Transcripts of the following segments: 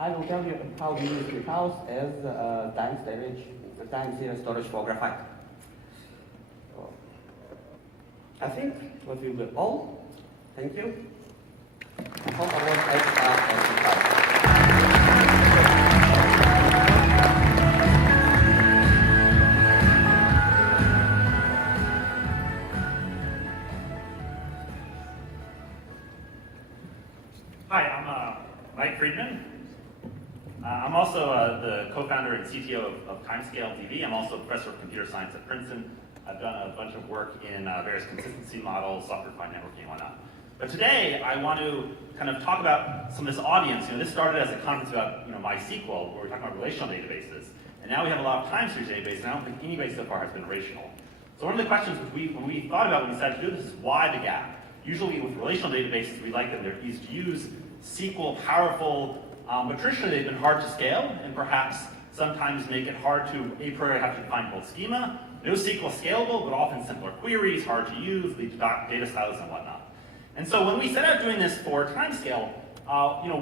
I will tell you how we use ClickHouse as time series storage for graphite. So, I think that will be all. Thank you. Hope I was able to Hi, I'm Mike Friedman. I'm also the co-founder and CTO of Timescale TV. I'm also a professor of computer science at Princeton. I've done a bunch of work in various consistency models, software-defined networking, and whatnot. But today, I want to kind of talk about some of this audience. This started as a conference about MySQL, where we're talking about relational databases. And now we have a lot of time series databases, and I don't think anybody so far has been relational. So one of the questions when we thought about when we decided to do this is why the gap? Usually with relational databases, we like them, they're easy to use, SQL, powerful, but traditionally they've been hard to scale and perhaps sometimes make it hard to a priori have to define both schema. No SQL scalable, but often simpler queries, hard to use, lead to data silos and whatnot. And so when we set out doing this for Timescale,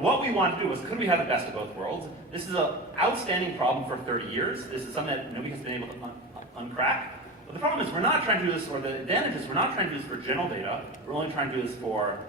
what we wanted to do was, could we have the best of both worlds? This is an outstanding problem for 30 years. This is something that nobody has been able to uncrack. But the problem is we're not trying to do this, or the advantage is we're not trying to do this for general data, we're only trying to do this for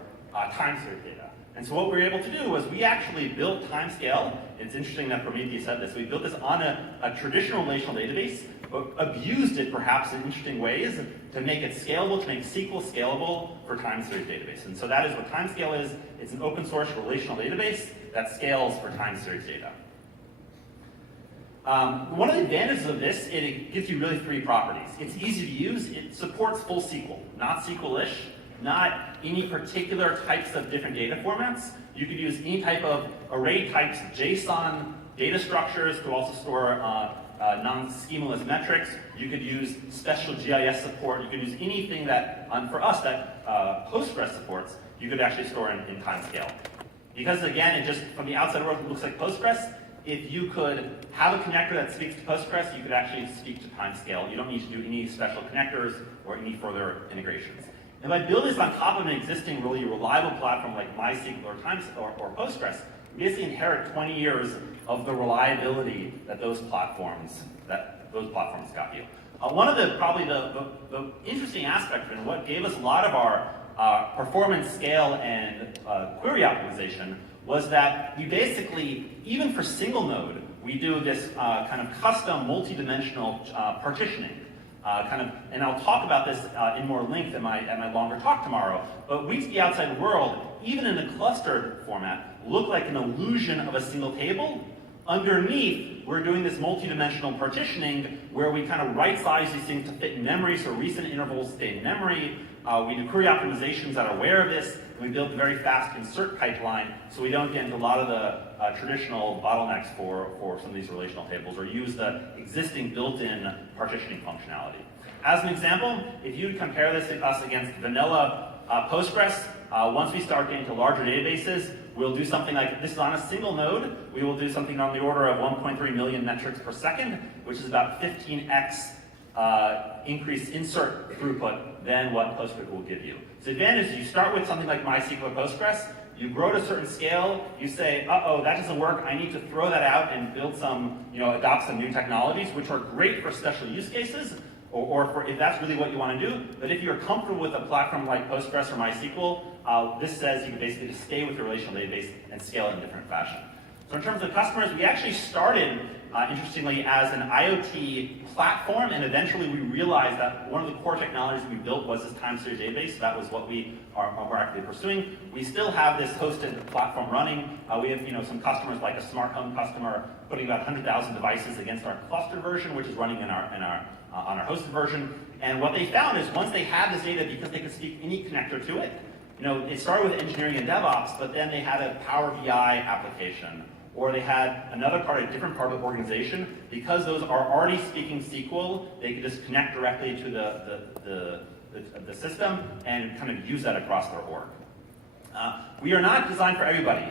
time series data. And so what we were able to do was we actually built Timescale. It's interesting that Prometheus said this. We built this on a traditional relational database, but abused it perhaps in interesting ways to make it scalable, to make SQL scalable for time series database. And so that is what Timescale is. It's an open source relational database that scales for time series data. One of the advantages of this, it gives you really three properties. It's easy to use. It supports full SQL, not SQL-ish, not any particular types of different data formats. You could use any type of array types, JSON data structures to also store non-schemaless metrics. You could use special GIS support. You could use anything that, for us, that Postgres supports, you could actually store in Timescale. Because again, it just, from the outside world, it looks like Postgres. If you could have a connector that speaks to Postgres, you could actually speak to Timescale. You don't need to do any special connectors or any further integrations. And by building this on top of an existing really reliable platform like MySQL or Postgres, you basically inherit 20 years of the reliability that those platforms got you. One of the interesting aspects and what gave us a lot of our performance scale and query optimization was that we basically, even for single node, we do this kind of custom multi-dimensional partitioning. And I'll talk about this in more length at my longer talk tomorrow, but we to the outside world, even in a clustered format, look like an illusion of a single table. Underneath, we're doing this multi-dimensional partitioning where we kind of right-size these things to fit in memory, so recent intervals stay in memory. We do query optimizations that are aware of this, and we build a very fast insert pipeline so we don't get into a lot of the traditional bottlenecks for some of these relational tables, or use the existing built-in partitioning functionality. As an example, if you compare this to us against vanilla Postgres, once we start getting to larger databases, we'll do something like, this is on a single node, we will do something on the order of 1.3 million metrics per second, which is about 15x increased insert throughput than what Postgres will give you. So the advantage is you start with something like MySQL or Postgres, you grow to a certain scale, you say, uh-oh, that doesn't work, I need to throw that out and build some, adopt some new technologies, which are great for special use cases, or for if that's really what you want to do. But if you're comfortable with a platform like Postgres or MySQL, this says you can basically just stay with your relational database and scale it in a different fashion. So in terms of customers, we actually started, interestingly, as an IoT platform, and eventually we realized that one of the core technologies we built was this time series database. So that was what we are actively pursuing. We still have this hosted platform running. We have some customers, like a smart home customer, putting about 100,000 devices against our cluster version, which is running on our hosted version. And what they found is once they had this data, because they could speak any connector to it, it started with engineering and DevOps, but then they had a Power BI application, or they had a different part of the organization. Because those are already speaking SQL, they could just connect directly to the system and kind of use that across their org. We are not designed for everybody.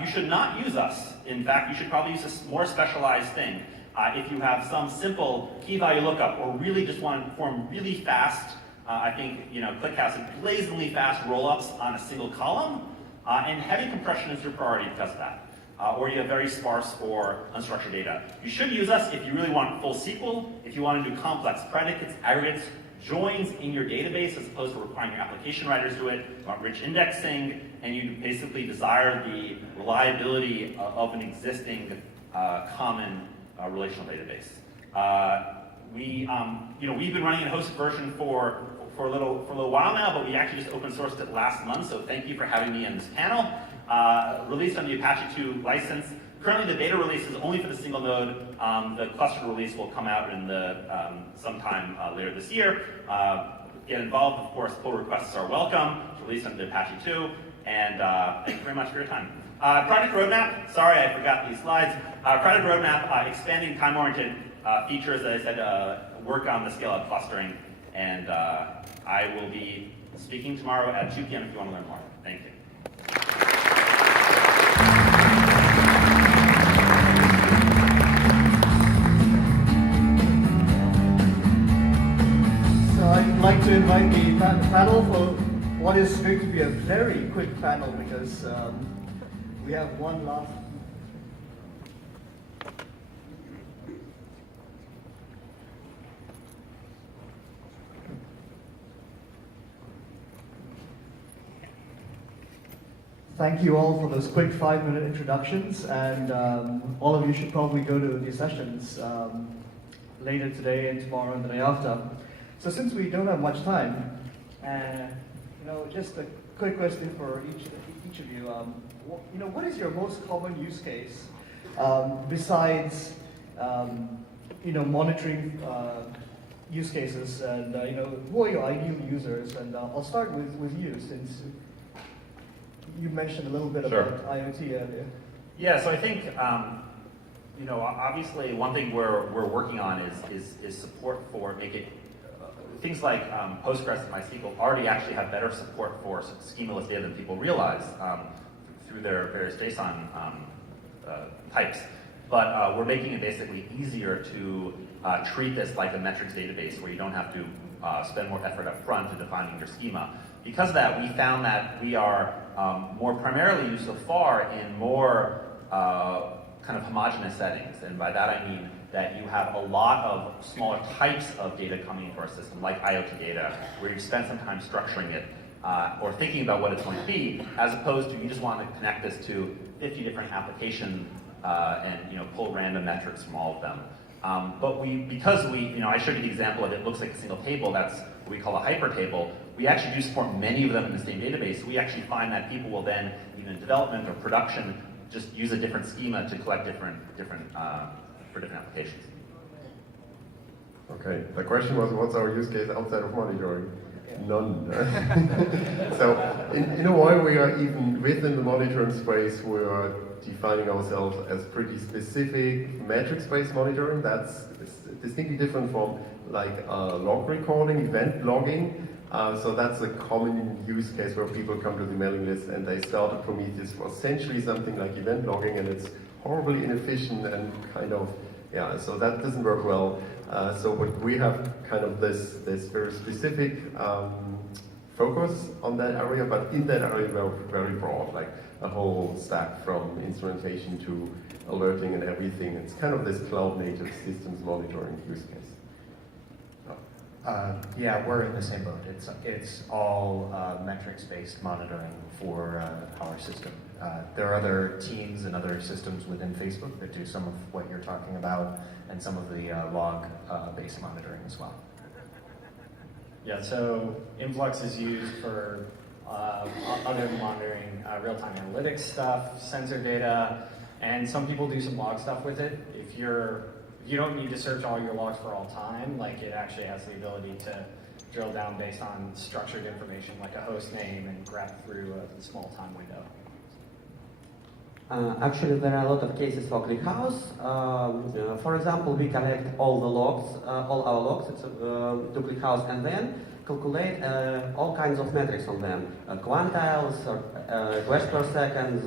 You should not use us. In fact, you should probably use a more specialized thing. If you have some simple key value lookup, or really just want to perform really fast, I think ClickHouse has blazingly fast rollups on a single column, and heavy compression is your priority because of that. or you have very sparse or unstructured data. You should use us if you really want full SQL, if you want to do complex predicates, aggregates, joins in your database as opposed to requiring your application writers do it, you want rich indexing, and you basically desire the reliability of an existing common relational database. We've been running a hosted version for a little while now, but we actually just open sourced it last month, so thank you for having me on this panel. Released on the Apache 2 license. Currently the beta release is only for the single node. The cluster release will come out in sometime later this year. Get involved, of course, pull requests are welcome. It's released on the Apache 2, and thank you very much for your time. Project roadmap, sorry I forgot these slides. Project roadmap, expanding time-oriented features, as I said, work on the scale-out clustering, and I will be speaking tomorrow at 2 p.m. if you want to learn more. Thank you. So I'd like to invite the panel for what is going to be a very quick panel because we have one last. Thank you all for those quick 5-minute introductions, and all of you should probably go to the sessions later today and tomorrow and the day after. So since we don't have much time, just a quick question for each of you. What is your most common use case besides monitoring use cases, and who are your ideal users? And I'll start with you, since you mentioned a little bit about IoT earlier. Yeah, so I think obviously one thing we're working on is support for things like Postgres and MySQL already actually have better support for schemaless data than people realize through their various JSON types. But we're making it basically easier to treat this like a metrics database where you don't have to spend more effort up front to defining your schema. Because of that, we found that we are more primarily used so far in more kind of homogeneous settings. And by that I mean that you have a lot of smaller types of data coming into our system, like IoT data, where you spend some time structuring it or thinking about what it's going to be, as opposed to you just want to connect this to 50 different applications and pull random metrics from all of them. But because I showed you the example of it looks like a single table, that's what we call a hypertable. We actually do support many of them in the same database. We actually find that people will then, even in development or production, just use a different schema to collect different for different applications. Okay, the question was, what's our use case outside of monitoring? None. So, in a while, we are even within the monitoring space, we are defining ourselves as pretty specific metrics-based monitoring. That's distinctly different from like log recording, event logging. So that's a common use case where people come to the mailing list and they start a Prometheus for essentially something like event logging, and it's horribly inefficient and kind of, so that doesn't work well. So we have kind of this very specific focus on that area, but in that area we're very broad, like a whole stack from instrumentation to alerting and everything. It's kind of this cloud-native systems monitoring use case. Yeah, we're in the same boat. It's all metrics-based monitoring for our system. There are other teams and other systems within Facebook that do some of what you're talking about, and some of the log-based monitoring as well. Yeah, so Influx is used for other monitoring, real-time analytics stuff, sensor data, and some people do some log stuff with it. If you don't need to search all your logs for all time, like it actually has the ability to drill down based on structured information like a host name and grab through a small time window. Actually, there are a lot of cases for ClickHouse. For example, we collect all the logs, all our logs to ClickHouse, and then calculate all kinds of metrics on them, quantiles, request per second,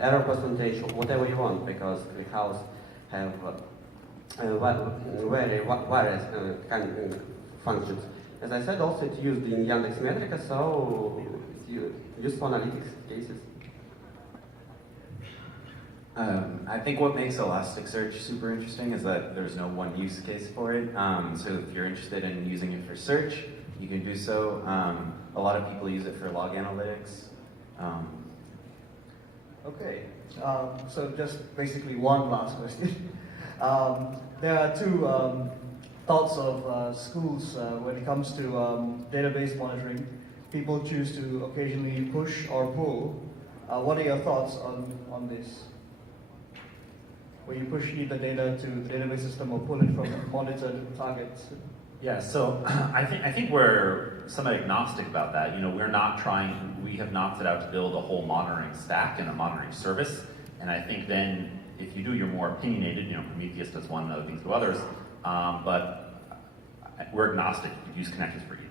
error percentage, whatever you want, because ClickHouse have various kind of functions. As I said, also it's used in Yandex Metrica, so it's used for analytics cases. I think what makes Elasticsearch super interesting is that there's no one use case for it. So if you're interested in using it for search, you can do so. A lot of people use it for log analytics. Okay, so just basically one last question. There are two thoughts of schools when it comes to database monitoring. People choose to occasionally push or pull. What are your thoughts on this? Where you push either data to the database system or pull it from monitored targets? Yeah, so I think we're somewhat agnostic about that. You know, we have not set out to build a whole monitoring stack and a monitoring service. And I think then if you do, you're more opinionated. You know, Prometheus does one and other things do others. But we're agnostic. You could use connectors for either.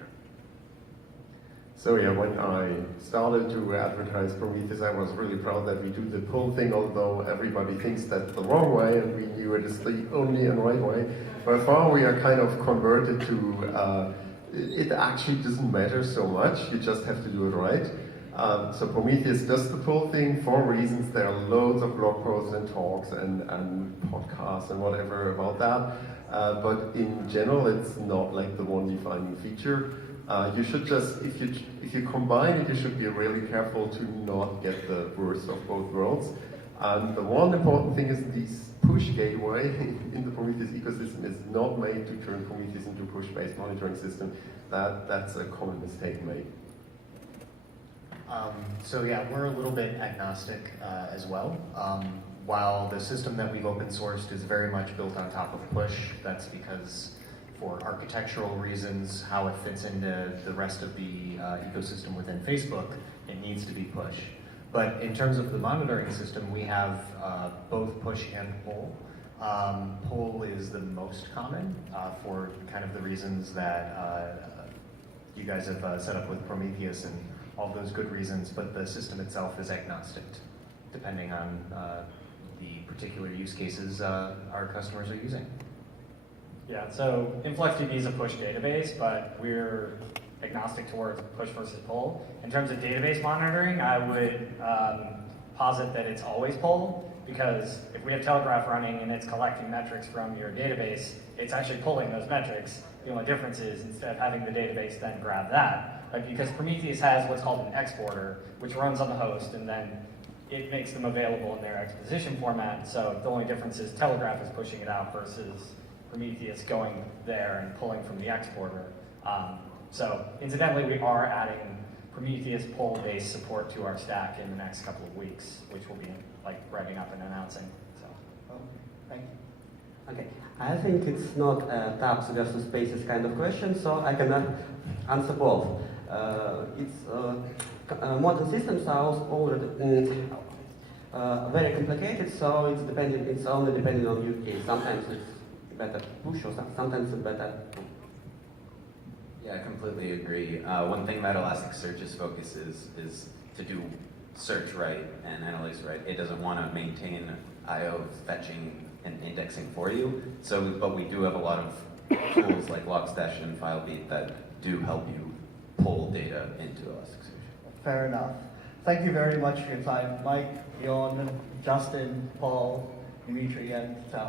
So yeah, when I started to advertise Prometheus, I was really proud that we do the pull thing, although everybody thinks that's the wrong way, and we knew it is the only and right way. By far, we are kind of converted to, it actually doesn't matter so much, you just have to do it right. So Prometheus does the pull thing for reasons. There are loads of blog posts and talks and podcasts and whatever about that. But in general, it's not like the one defining feature. You should just, if you combine it, you should be really careful to not get the worst of both worlds. And the one important thing is this push gateway in the Prometheus ecosystem is not made to turn Prometheus into a push-based monitoring system. That's a common mistake made. So yeah, we're a little bit agnostic as well. While the system that we've open sourced is very much built on top of push, that's because for architectural reasons, how it fits into the rest of the ecosystem within Facebook, it needs to be push. But in terms of the monitoring system, we have both push and pull. Pull is the most common for kind of the reasons that you guys have set up with Prometheus and all those good reasons, but the system itself is agnostic, depending on the particular use cases our customers are using. Yeah, so InfluxDB is a push database, but we're agnostic towards push versus pull. In terms of database monitoring, I would posit that it's always pull, because if we have Telegraph running and it's collecting metrics from your database, it's actually pulling those metrics. The only difference is instead of having the database then grab that, like because Prometheus has what's called an exporter, which runs on the host, and then it makes them available in their exposition format. So the only difference is Telegraph is pushing it out versus Prometheus going there and pulling from the exporter. So incidentally, we are adding Prometheus pull-based support to our stack in the next couple of weeks, which we'll be like writing up and announcing. So, Thank you. Okay, I think it's not a tabs versus spaces kind of question, so I can answer both. Modern systems are already very complicated, so it's only depending on use case. Sometimes it's better push, or sometimes it's better. Yeah, I completely agree. One thing that Elasticsearch's focus is to do search right and analytics right. It doesn't want to maintain I/O fetching and indexing for you. So, but we do have a lot of tools like Logstash and FileBeat that do help you pull data into Elasticsearch. Fair enough. Thank you very much for your time, Mike, Jon, Justin, Paul, Dimitri, and Tal.